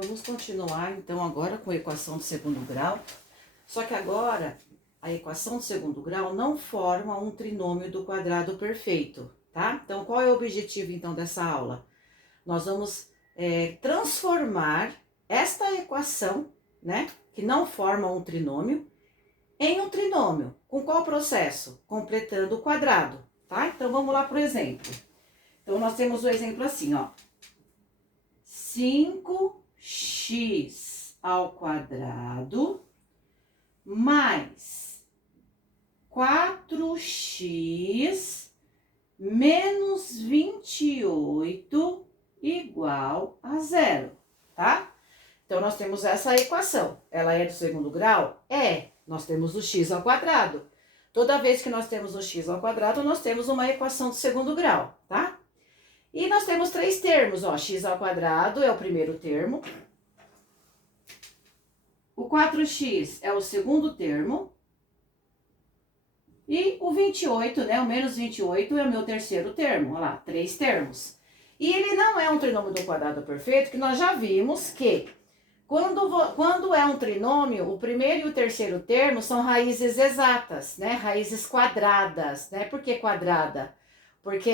Vamos continuar, então, agora com a equação de segundo grau. Só que agora, a equação de segundo grau não forma um trinômio do quadrado perfeito, tá? Então, qual é o objetivo, então, dessa aula? Nós vamos transformar esta equação, né, que não forma um trinômio, em um trinômio. Com qual processo? Completando o quadrado, tá? Então, vamos lá pro exemplo. Então, nós temos o exemplo assim, ó. 5x ao quadrado mais 4x menos 28 igual a zero, tá? Então, nós temos essa equação. Ela é do segundo grau? É. Nós temos o x ao quadrado. Toda vez que nós temos o x ao quadrado, nós temos uma equação de segundo grau, tá? E nós temos três termos, ó, x ao quadrado é o primeiro termo, o 4x é o segundo termo, e o 28, né, o menos 28 é o meu terceiro termo, olha lá, três termos. E ele não é um trinômio do quadrado perfeito, que nós já vimos que quando é um trinômio, o primeiro e o terceiro termo são raízes exatas, né, raízes quadradas, né, por que quadrada? Porque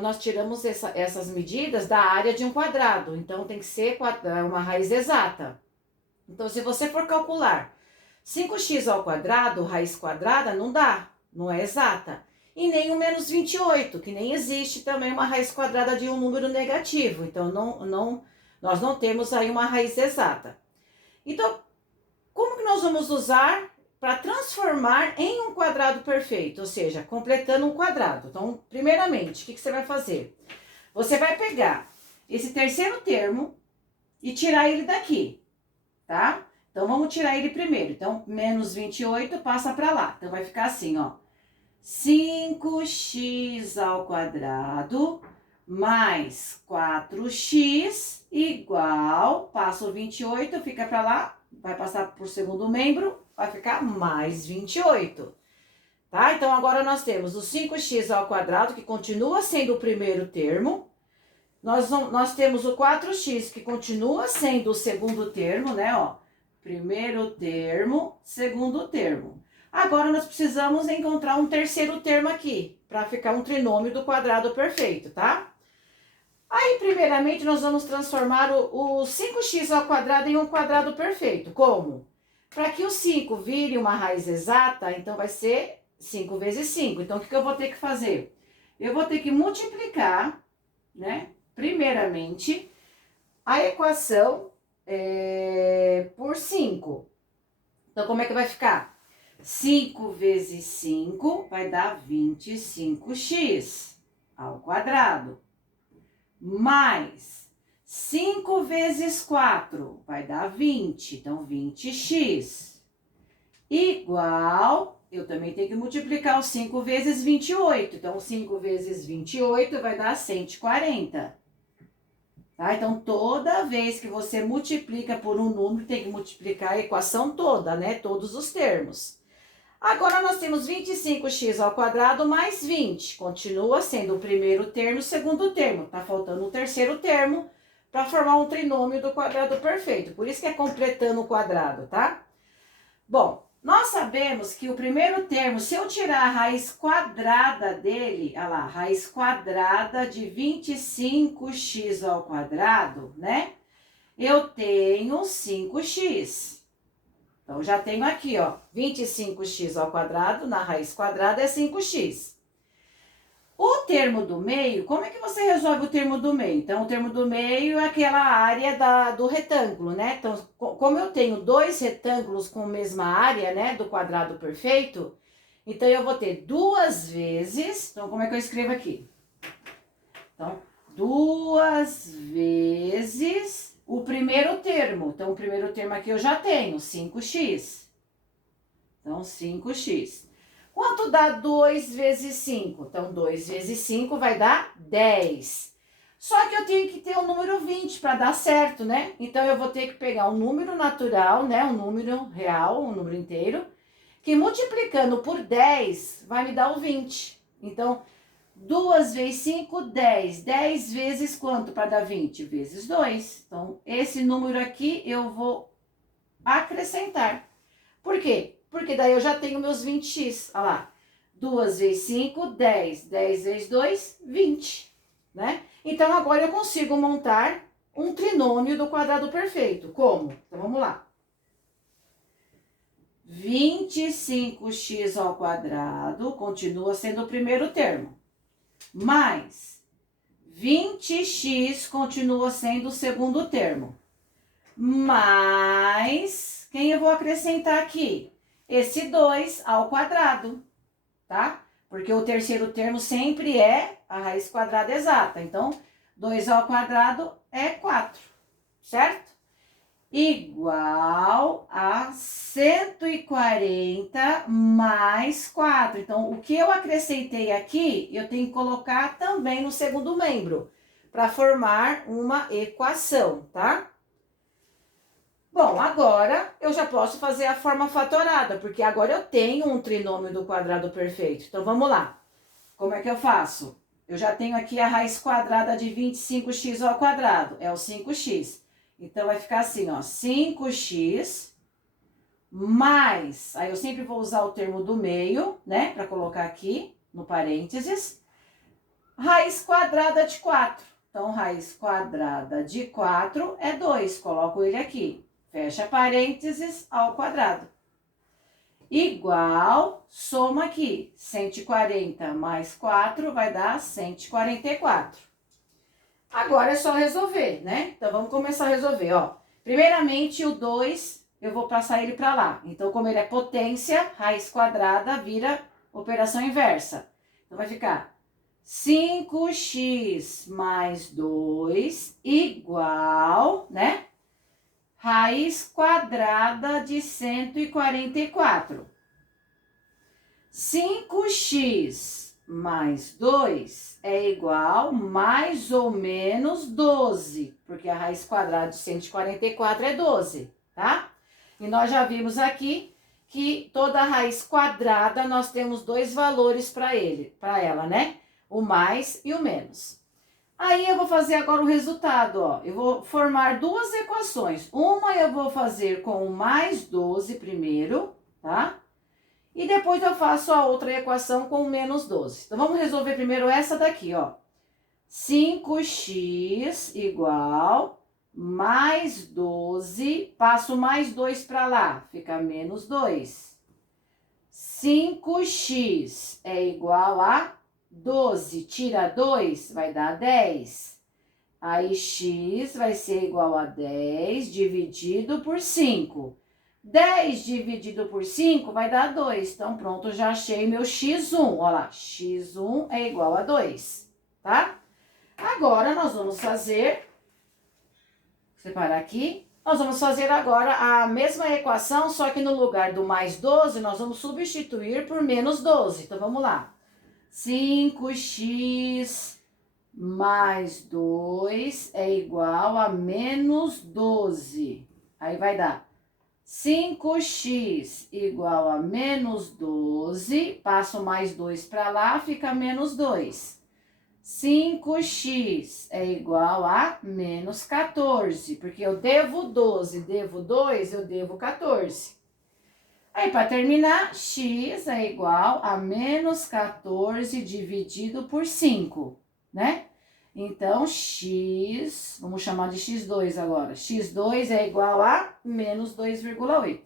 nós tiramos essas medidas da área de um quadrado, então tem que ser uma raiz exata. Então, se você for calcular 5x ao quadrado, raiz quadrada, não dá, não é exata. E nem o menos 28, que nem existe também uma raiz quadrada de um número negativo. Então, nós não temos aí uma raiz exata. Então, como que nós vamos usar para transformar em um quadrado perfeito, ou seja, completando um quadrado? Então, primeiramente, o que você vai fazer? Você vai pegar esse terceiro termo e tirar ele daqui, tá? Então, vamos tirar ele primeiro. Então, menos 28 passa para lá. Então, vai ficar assim, ó. 5x ao quadrado mais 4x igual, passa o 28, fica para lá, vai passar por segundo membro, vai ficar mais 28, tá? Então, agora nós temos o 5x ao quadrado, que continua sendo o primeiro termo. Nós temos o 4x, que continua sendo o segundo termo, né, ó. Primeiro termo, segundo termo. Agora, nós precisamos encontrar um terceiro termo aqui, para ficar um trinômio do quadrado perfeito, tá? Aí, primeiramente, nós vamos transformar o 5x ao quadrado em um quadrado perfeito. Como? Para que o 5 vire uma raiz exata, então vai ser 5 vezes 5. Então, o que eu vou ter que fazer? Eu vou ter que multiplicar, né? Primeiramente, a equação por 5. Então, como é que vai ficar? 5 vezes 5 vai dar 25x ao quadrado. Mais 5 vezes 4 vai dar 20, então 20x. Igual, eu também tenho que multiplicar o 5 vezes 28, então 5 vezes 28 vai dar 140. Tá? Então, toda vez que você multiplica por um número, tem que multiplicar a equação toda, né? Todos os termos. Agora, nós temos 25x ao quadrado mais 20. Continua sendo o primeiro termo e o segundo termo. Tá faltando o terceiro termo para formar um trinômio do quadrado perfeito. Por isso que é completando o quadrado, tá? Bom, nós sabemos que o primeiro termo, se eu tirar a raiz quadrada dele, olha lá, raiz quadrada de 25x ao quadrado, né? Eu tenho 5x. Então, já tenho aqui, ó, 25x ao quadrado, na raiz quadrada é 5x. O termo do meio, como é que você resolve o termo do meio? Então, o termo do meio é aquela área do retângulo, né? Então, como eu tenho dois retângulos com a mesma área, né, do quadrado perfeito, então eu vou ter duas vezes, então como é que eu escrevo aqui? Então, duas vezes o primeiro termo. Então, o primeiro termo aqui eu já tenho, 5x. Então, 5x. Quanto dá 2 vezes 5? Então, 2 vezes 5 vai dar 10. Só que eu tenho que ter o número 20 para dar certo, né? Então, eu vou ter que pegar um número natural, né? Um número real, um número inteiro, que multiplicando por 10 vai me dar o 20. Então, 2 vezes 5, 10. 10 vezes quanto para dar 20? Vezes 2. Então, esse número aqui eu vou acrescentar. Por quê? Porque daí eu já tenho meus 20x. Olha lá. 2 vezes 5, 10. 10 vezes 2, 20. Né? Então, agora eu consigo montar um trinômio do quadrado perfeito. Como? Então, vamos lá. 25x ao quadrado continua sendo o primeiro termo. Mais 20x continua sendo o segundo termo. Mais, quem eu vou acrescentar aqui? Esse 2 ao quadrado, tá? Porque o terceiro termo sempre é a raiz quadrada exata. Então, 2 ao quadrado é 4, certo? Igual a 140 mais 4. Então, o que eu acrescentei aqui, eu tenho que colocar também no segundo membro, para formar uma equação, tá? Bom, agora eu já posso fazer a forma fatorada, porque agora eu tenho um trinômio do quadrado perfeito. Então, vamos lá. Como é que eu faço? Eu já tenho aqui a raiz quadrada de 25x ao quadrado, é o 5x. Então, vai ficar assim, ó, 5x mais, aí eu sempre vou usar o termo do meio, né, para colocar aqui no parênteses, raiz quadrada de 4. Então, raiz quadrada de 4 é 2, coloco ele aqui, fecha parênteses ao quadrado. Igual, soma aqui, 140 mais 4 vai dar 144. Agora é só resolver, né? Então, vamos começar a resolver, ó. Primeiramente, o 2, eu vou passar ele para lá. Então, como ele é potência, raiz quadrada vira operação inversa. Então, vai ficar 5x mais 2 igual, né? Raiz quadrada de 144. 5x mais 2 é igual mais ou menos 12, porque a raiz quadrada de 144 é 12, tá? E nós já vimos aqui que toda raiz quadrada nós temos dois valores para ela, né? O mais e o menos. Aí eu vou fazer agora o resultado, ó. Eu vou formar duas equações. Uma eu vou fazer com o mais 12 primeiro, tá? E depois eu faço a outra equação com o menos 12. Então, vamos resolver primeiro essa daqui, ó. 5x igual mais 12, passo mais 2 para lá, fica menos 2. 5x é igual a 12, tira 2, vai dar 10. Aí, x vai ser igual a 10 dividido por 5. 10 dividido por 5 vai dar 2. Então, pronto, já achei meu x1. Olha lá, x1 é igual a 2, tá? Agora, nós vamos fazer... Separar aqui. Nós vamos fazer agora a mesma equação, só que no lugar do mais 12, nós vamos substituir por menos 12. Então, vamos lá. 5x mais 2 é igual a menos 12. Aí, vai dar 5x igual a menos 12, passo mais 2 para lá, fica menos 2. 5x é igual a menos 14, porque eu devo 12, devo 2, eu devo 14. Aí, para terminar, x é igual a menos 14 dividido por 5, né? Então, x, vamos chamar de x2 agora. x2 é igual a menos 2,8.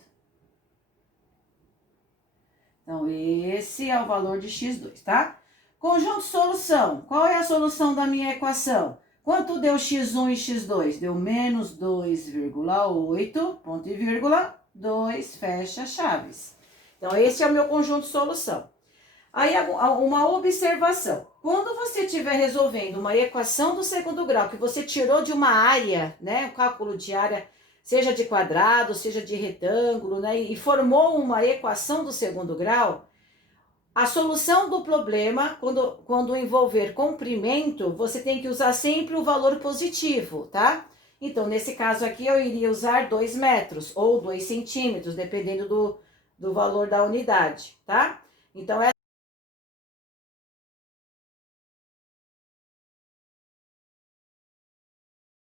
Então, esse é o valor de x2, tá? Conjunto solução. Qual é a solução da minha equação? Quanto deu x1 e x2? Deu menos 2,8, ponto e vírgula, 2, fecha chaves. Então, esse é o meu conjunto solução. Aí, uma observação. Quando você estiver resolvendo uma equação do segundo grau, que você tirou de uma área, né, um cálculo de área, seja de quadrado, seja de retângulo, né, e formou uma equação do segundo grau, a solução do problema, quando envolver comprimento, você tem que usar sempre o valor positivo, tá? Então, nesse caso aqui, eu iria usar 2 metros ou 2 centímetros, dependendo do valor da unidade, tá? Então,